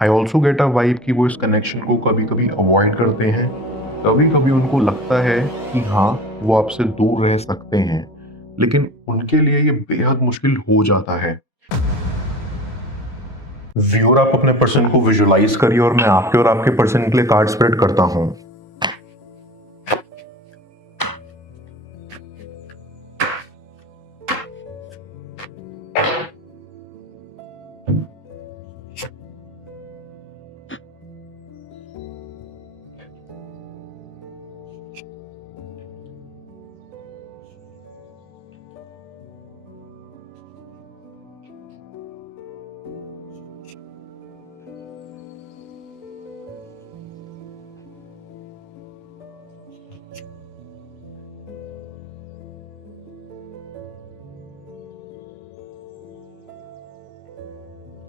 I also get a vibe कि वो इस कनेक्शन को कभी कभी अवॉइड करते हैं। कभी कभी उनको लगता है कि हाँ, वो आपसे दूर रह सकते हैं, लेकिन उनके लिए ये बेहद मुश्किल हो जाता है। व्यूअर, आप अपने पर्सन को विजुलाइज करिए और मैं आपके और आपके पर्सन के लिए कार्ड स्प्रेड करता हूँ।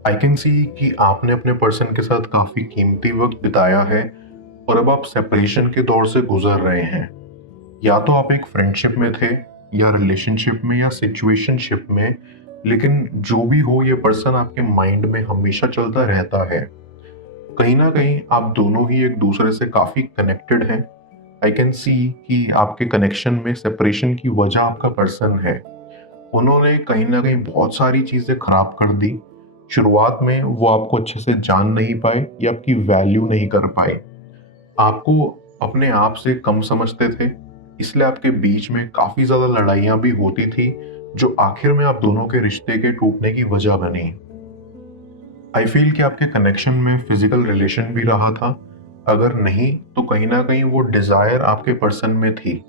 आई कैन सी कि आपने अपने पर्सन के साथ काफी कीमती वक्त बिताया है और अब आप सेपरेशन के दौर से गुजर रहे हैं। या तो आप एक फ्रेंडशिप में थे, या रिलेशनशिप में, या सिचुएशनशिप में, लेकिन जो भी हो, ये पर्सन आपके माइंड में हमेशा चलता रहता है। कहीं ना कहीं आप दोनों ही एक दूसरे से काफी कनेक्टेड हैं। आई कैन सी कि आपके कनेक्शन में सेपरेशन की वजह आपका पर्सन है। उन्होंने कहीं ना कहीं बहुत सारी चीजें खराब कर दी। शुरुआत में वो आपको अच्छे से जान नहीं पाए या आपकी वैल्यू नहीं कर पाए। आपको अपने आप से कम समझते थे, इसलिए आपके बीच में काफी ज्यादा लड़ाइयां भी होती थी, जो आखिर में आप दोनों के रिश्ते के टूटने की वजह बनी। आई फील कि आपके कनेक्शन में फिजिकल रिलेशन भी रहा था। अगर नहीं तो कहीं ना कहीं वो डिजायर आपके पर्सन में थी।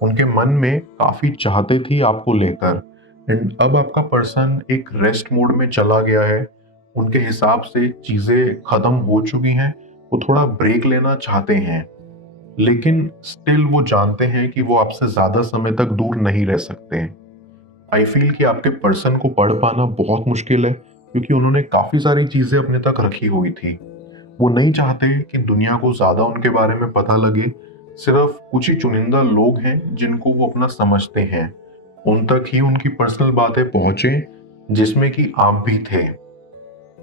उनके मन में काफी चाहते थी आपको लेकर। एंड अब आपका पर्सन एक रेस्ट मोड में चला गया है। उनके हिसाब से चीजें खत्म हो चुकी हैं। वो थोड़ा ब्रेक लेना चाहते हैं, लेकिन स्टिल वो जानते हैं कि वो आपसे ज्यादा समय तक दूर नहीं रह सकते। आई फील कि आपके पर्सन को पढ़ पाना बहुत मुश्किल है, क्योंकि उन्होंने काफी सारी चीजें अपने तक रखी हुई थी। वो नहीं चाहते कि दुनिया को ज्यादा उनके बारे में पता लगे। सिर्फ कुछ ही चुनिंदा लोग हैं जिनको वो अपना समझते हैं। उन तक ही उनकी पर्सनल बातें पहुंचे, जिसमें कि आप भी थे।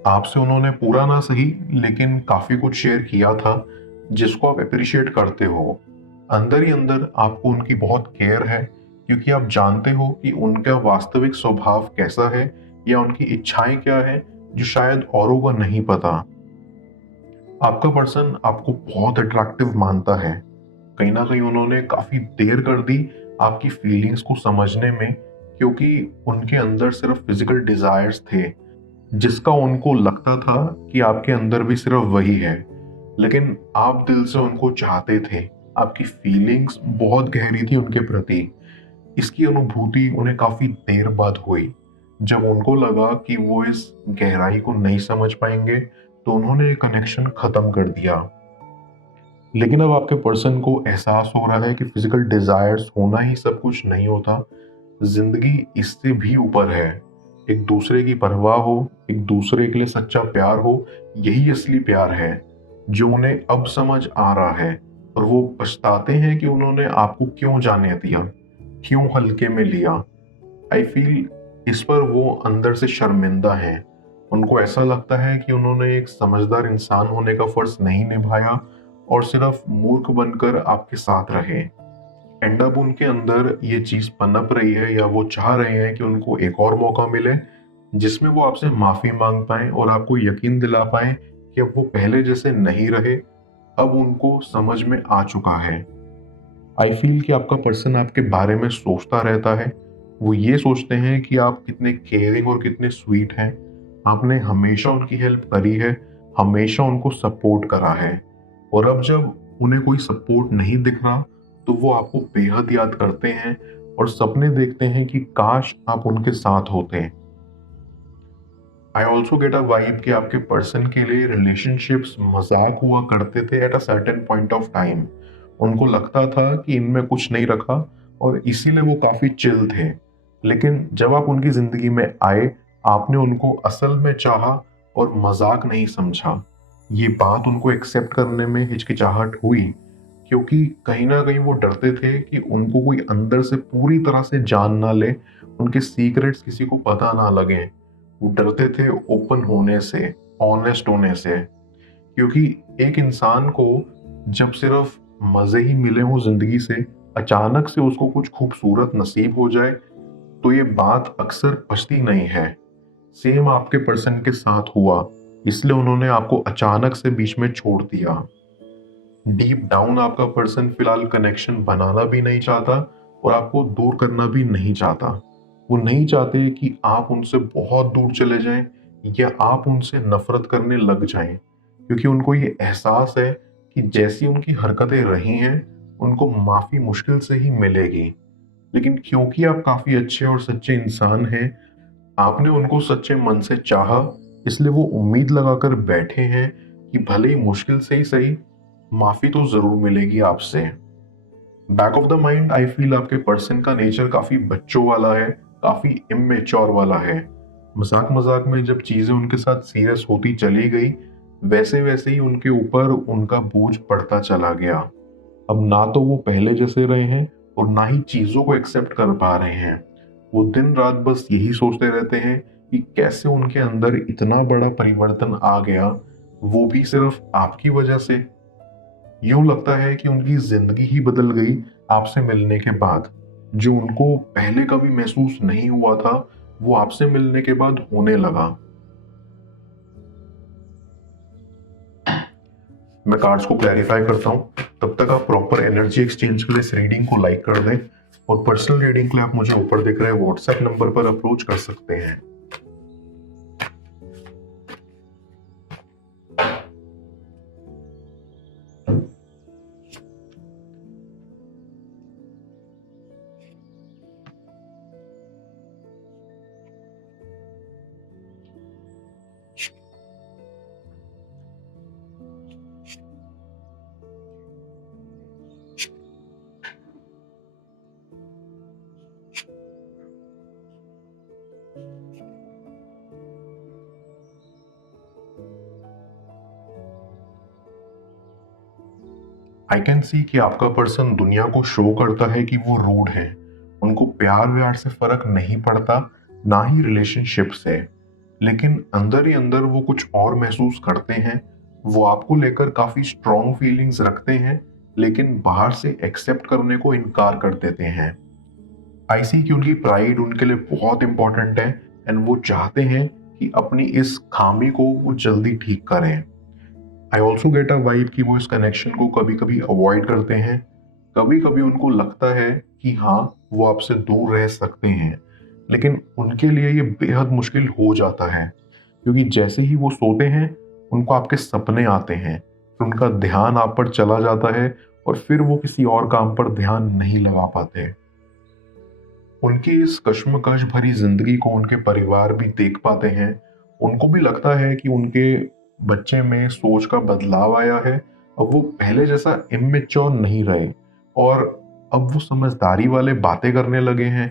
आपसे उन्होंने पूरा ना सही, लेकिन काफी कुछ शेयर किया था, जिसको आप अप्रिशिएट करते हो। अंदर ही अंदर आपको उनकी बहुत केयर है, क्योंकि आप जानते हो कि उनका वास्तविक स्वभाव कैसा है, या उनकी इच्छाएं क्या है, जो शायद औरों को नहीं पता। आपका पर्सन आपको बहुत अट्रैक्टिव मानता है। कहीं ना कहीं उन्होंने काफी देर कर दी आपकी फीलिंग्स को समझने में, क्योंकि उनके अंदर सिर्फ फिजिकल डिजायर्स थे, जिसका उनको लगता था कि आपके अंदर भी सिर्फ वही है। लेकिन आप दिल से उनको चाहते थे। आपकी फीलिंग्स बहुत गहरी थी उनके प्रति। इसकी अनुभूति उन्हें काफी देर बाद हुई। जब उनको लगा कि वो इस गहराई को नहीं समझ पाएंगे, तो उन्होंने कनेक्शन खत्म कर दिया। लेकिन अब आपके पर्सन को एहसास हो रहा है कि फिजिकल डिजायर्स होना ही सब कुछ नहीं होता। जिंदगी इससे भी ऊपर है। एक दूसरे की परवाह हो, एक दूसरे के लिए सच्चा प्यार हो, यही असली प्यार है, जो उन्हें अब समझ आ रहा है। और वो पछताते हैं कि उन्होंने आपको क्यों जाने दिया, क्यों हल्के में लिया। आई फील इस पर वो अंदर से शर्मिंदा हैं। उनको ऐसा लगता है कि उन्होंने एक समझदार इंसान होने का फर्ज नहीं निभाया, और सिर्फ मूर्ख बनकर आपके साथ रहे। एंड अब उनके अंदर ये चीज पनप रही है, या वो चाह रहे हैं कि उनको एक और मौका मिले, जिसमें वो आपसे माफी मांग पाए और आपको यकीन दिला पाए कि अब वो पहले जैसे नहीं रहे। अब उनको समझ में आ चुका है। आई फील कि आपका पर्सन आपके बारे में सोचता रहता है। वो ये सोचते हैं कि आप कितने केयरिंग और कितने स्वीट हैं। आपने हमेशा उनकी हेल्प करी है, हमेशा उनको सपोर्ट करा है। और अब जब उन्हें कोई सपोर्ट नहीं दिख रहा, तो वो आपको बेहद याद करते हैं और सपने देखते हैं कि काश आप उनके साथ होते। I also get a vibe कि आपके पर्सन के लिए रिलेशनशिप्स मजाक हुआ करते थे at a certain point of time. उनको लगता था कि इनमें कुछ नहीं रखा, और इसीलिए वो काफी चिल थे। लेकिन जब आप उनकी जिंदगी में आए, आपने उनको असल में चाहा और मजाक नहीं समझा। ये बात उनको एक्सेप्ट करने में हिचकिचाहट हुई, क्योंकि कहीं ना कहीं वो डरते थे कि उनको कोई अंदर से पूरी तरह से जान ना ले, उनके सीक्रेट्स किसी को पता ना लगे। वो डरते थे ओपन होने से, ऑनेस्ट होने से। क्योंकि एक इंसान को जब सिर्फ मज़े ही मिले हों ज़िंदगी से, अचानक से उसको कुछ खूबसूरत नसीब हो जाए, तो ये बात अक्सर पचती नहीं है। सेम आपके पर्सन के साथ हुआ, इसलिए उन्होंने आपको अचानक से बीच में छोड़ दिया। डीप डाउन आपका पर्सन फिलहाल कनेक्शन बनाना भी नहीं चाहता और आपको दूर करना भी नहीं चाहता। वो नहीं चाहते कि आप उनसे बहुत दूर चले जाएं या आप उनसे नफरत करने लग जाएं, क्योंकि उनको ये एहसास है कि जैसी उनकी हरकतें रही हैं, उनको माफ़ी मुश्किल से ही मिलेगी। लेकिन क्योंकि आप काफ़ी अच्छे और सच्चे इंसान हैं, आपने उनको सच्चे मन से चाहा, इसलिए वो उम्मीद लगाकर बैठे हैं कि भले ही मुश्किल से ही सही, माफी तो जरूर मिलेगी आपसे। Back of the mind I feel आपके पर्सन का नेचर काफी बच्चों वाला है, काफी इमेच्योर वाला है। मजाक मजाक में जब चीजें उनके साथ सीरियस होती चली गई, वैसे वैसे ही उनके ऊपर उनका बोझ बढ़ता चला गया। अब ना तो वो पहले जैसे रहे हैं और ना ही चीजों को एक्सेप्ट कर पा रहे हैं। वो दिन रात बस यही सोचते रहते हैं कि कैसे उनके अंदर इतना बड़ा परिवर्तन आ गया, वो भी सिर्फ आपकी वजह से। यूं लगता है कि उनकी जिंदगी ही बदल गई आपसे मिलने के बाद। जो उनको पहले कभी महसूस नहीं हुआ था, वो आपसे मिलने के बाद होने लगा। मैं कार्ड्स को क्लैरिफाई करता हूँ, तब तक आप प्रॉपर एनर्जी एक्सचेंज के लिए इस रीडिंग को लाइक कर दें और पर्सनल रीडिंग के लिए आप मुझे ऊपर दिख रहे व्हाट्सएप नंबर पर अप्रोच कर सकते हैं। आई कैन सी कि आपका पर्सन दुनिया को शो करता है कि वो रूड है। उनको प्यार व्यार से फर्क नहीं पड़ता, ना ही रिलेशनशिप से। लेकिन अंदर ही अंदर वो कुछ और महसूस करते हैं। वो आपको लेकर काफी स्ट्रॉन्ग फीलिंग्स रखते हैं, लेकिन बाहर से एक्सेप्ट करने को इनकार कर देते हैं। आई सी कि उनकी प्राइड उनके लिए बहुत इंपॉर्टेंट है एंड वो चाहते हैं कि अपनी इस खामी को वो जल्दी ठीक करें। I also get a vibe कि वो इस कनेक्शन को कभी कभी अवॉइड करते हैं। कभी कभी उनको लगता है कि हाँ, वो आपसे दूर रह सकते हैं, लेकिन उनके लिए ये बेहद मुश्किल हो जाता है, क्योंकि जैसे ही वो सोते हैं, उनको आपके सपने आते हैं, फिर उनका ध्यान आप पर चला जाता है और फिर वो किसी और काम पर ध्यान नहीं लगा पाते। उनकी इस कश्मकश भरी जिंदगी को उनके परिवार भी देख पाते हैं। उनको भी लगता है कि उनके बच्चे में सोच का बदलाव आया है। अब वो पहले जैसा इमेच्योर नहीं रहे और अब वो समझदारी वाले बातें करने लगे हैं।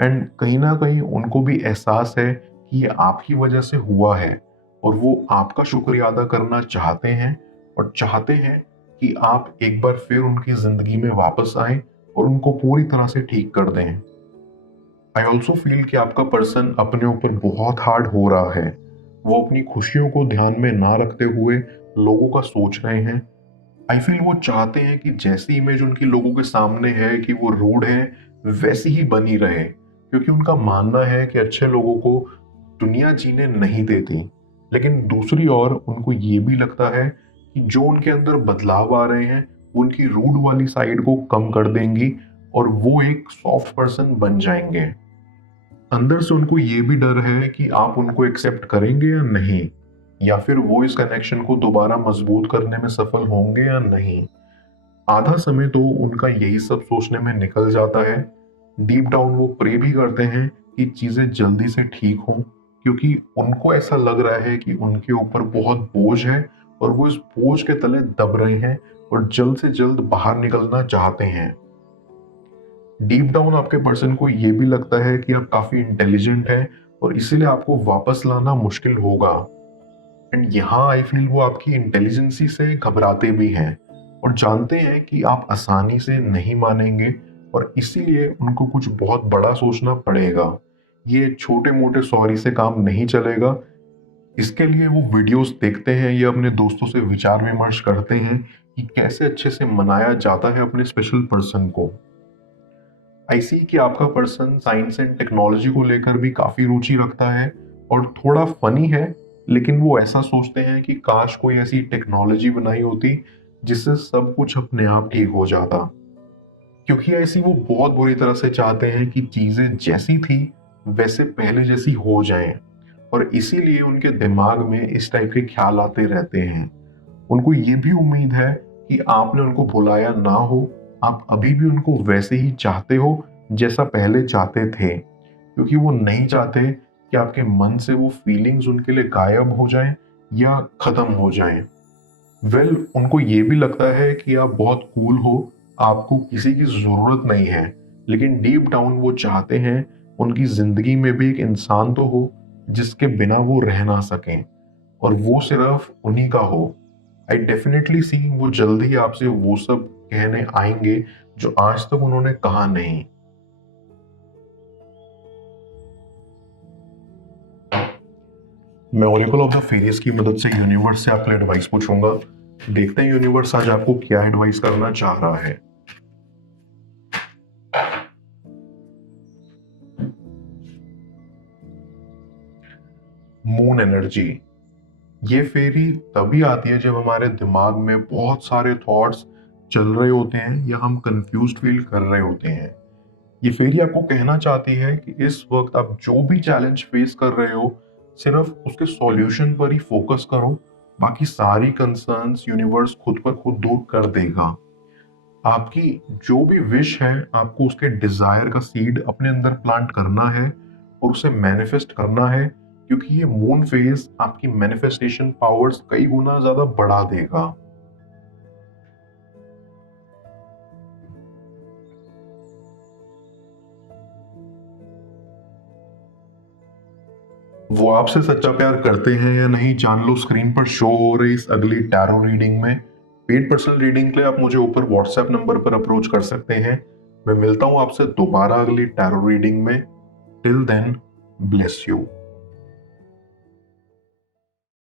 एंड कहीं ना कहीं उनको भी एहसास है कि ये आपकी वजह से हुआ है और वो आपका शुक्रिया अदा करना चाहते हैं और चाहते हैं कि आप एक बार फिर उनकी जिंदगी में वापस आए और उनको पूरी तरह से ठीक कर दें। आई ऑल्सो फील कि आपका पर्सन अपने ऊपर बहुत हार्ड हो रहा है। वो अपनी खुशियों को ध्यान में ना रखते हुए लोगों का सोच रहे हैं। आई फील वो चाहते हैं कि जैसी इमेज उनकी लोगों के सामने है कि वो रूड है, वैसी ही बनी रहे, क्योंकि उनका मानना है कि अच्छे लोगों को दुनिया जीने नहीं देती। लेकिन दूसरी ओर उनको ये भी लगता है कि जो उनके अंदर बदलाव आ रहे हैं, वो उनकी रूड वाली साइड को कम कर देंगी और वो एक सॉफ्ट पर्सन बन जाएंगे। अंदर से उनको ये भी डर है कि आप उनको एक्सेप्ट करेंगे या नहीं, या फिर वो इस कनेक्शन को दोबारा मजबूत करने में सफल होंगे या नहीं। आधा समय तो उनका यही सब सोचने में निकल जाता है। डीप डाउन वो प्रे भी करते हैं कि चीजें जल्दी से ठीक हों, क्योंकि उनको ऐसा लग रहा है कि उनके ऊपर बहुत बोझ है और वो इस बोझ के तले दब रहे हैं और जल्द से जल्द बाहर निकलना चाहते हैं। डीप डाउन आपके पर्सन को ये भी लगता है कि आप काफी इंटेलिजेंट हैं और इसीलिए आपको वापस लाना मुश्किल होगा। एंड यहाँ आई फील वो आपकी इंटेलिजेंसी से घबराते भी हैं और जानते हैं कि आप आसानी से नहीं मानेंगे और इसीलिए उनको कुछ बहुत बड़ा सोचना पड़ेगा। ये छोटे मोटे सॉरी से काम नहीं चलेगा, इसके लिए वो वीडियोस देखते हैं या अपने दोस्तों से विचार विमर्श करते हैं कि कैसे अच्छे से मनाया जाता है अपने स्पेशल पर्सन को। आई सी कि आपका पर्सन साइंस एंड टेक्नोलॉजी को लेकर भी काफी रुचि रखता है और थोड़ा फनी है, लेकिन वो ऐसा सोचते हैं कि काश कोई ऐसी टेक्नोलॉजी बनाई होती जिससे सब कुछ अपने आप ठीक हो जाता। क्योंकि ऐसी वो बहुत बुरी तरह से चाहते हैं कि चीजें जैसी थी वैसे पहले जैसी हो जाएं, और इसीलिए उनके दिमाग में इस टाइप के ख्याल आते रहते हैं। उनको ये भी उम्मीद है कि आपने उनको बुलाया ना हो, आप अभी भी उनको वैसे ही चाहते हो जैसा पहले चाहते थे, क्योंकि वो नहीं चाहते कि आपके मन से वो फीलिंग्स उनके लिए गायब हो जाएं या खत्म हो जाएं। उनको ये भी लगता है कि आप बहुत कूल हो, आपको किसी की जरूरत नहीं है, लेकिन डीप डाउन वो चाहते हैं उनकी जिंदगी में भी एक इंसान तो हो जिसके बिना वो रह ना सकें, और वो सिर्फ उन्हीं का हो। आई डेफिनेटली सी वो जल्दी ही आपसे वो सब कहने आएंगे जो आज तक उन्होंने कहा नहीं। मैं ओरेकल ऑफ द फेरियस की मदद से यूनिवर्स से आपके लिए एडवाइस पूछूंगा। देखते हैं यूनिवर्स आज आपको क्या एडवाइस करना चाह रहा है। Moon energy. ये फेरी तभी आती है जब हमारे दिमाग में बहुत सारे थॉट्स चल रहे होते हैं या हम कंफ्यूज्ड फील कर रहे होते हैं। ये फेरी आपको कहना चाहती है कि इस वक्त आप जो भी चैलेंज फेस कर रहे हो सिर्फ उसके सॉल्यूशन पर ही फोकस करो, बाकी सारी कंसर्न्स यूनिवर्स खुद पर खुद दूर कर देगा। आपकी जो भी विश है आपको उसके डिजायर का सीड अपने अंदर प्लांट करना है और उसे मैनिफेस्ट करना है, क्योंकि ये मून फेज आपकी मैनिफेस्टेशन पावर्स कई गुना ज्यादा बढ़ा देगा। वो आपसे सच्चा प्यार करते हैं या नहीं जान लो स्क्रीन पर शो हो रही इस अगली टैरो रीडिंग में। पेड पर्सनल रीडिंग के लिए आप मुझे ऊपर व्हाट्सएप नंबर पर अप्रोच कर सकते हैं। मैं मिलता हूं आपसे दोबारा अगली टैरो रीडिंग में। Till then, bless you.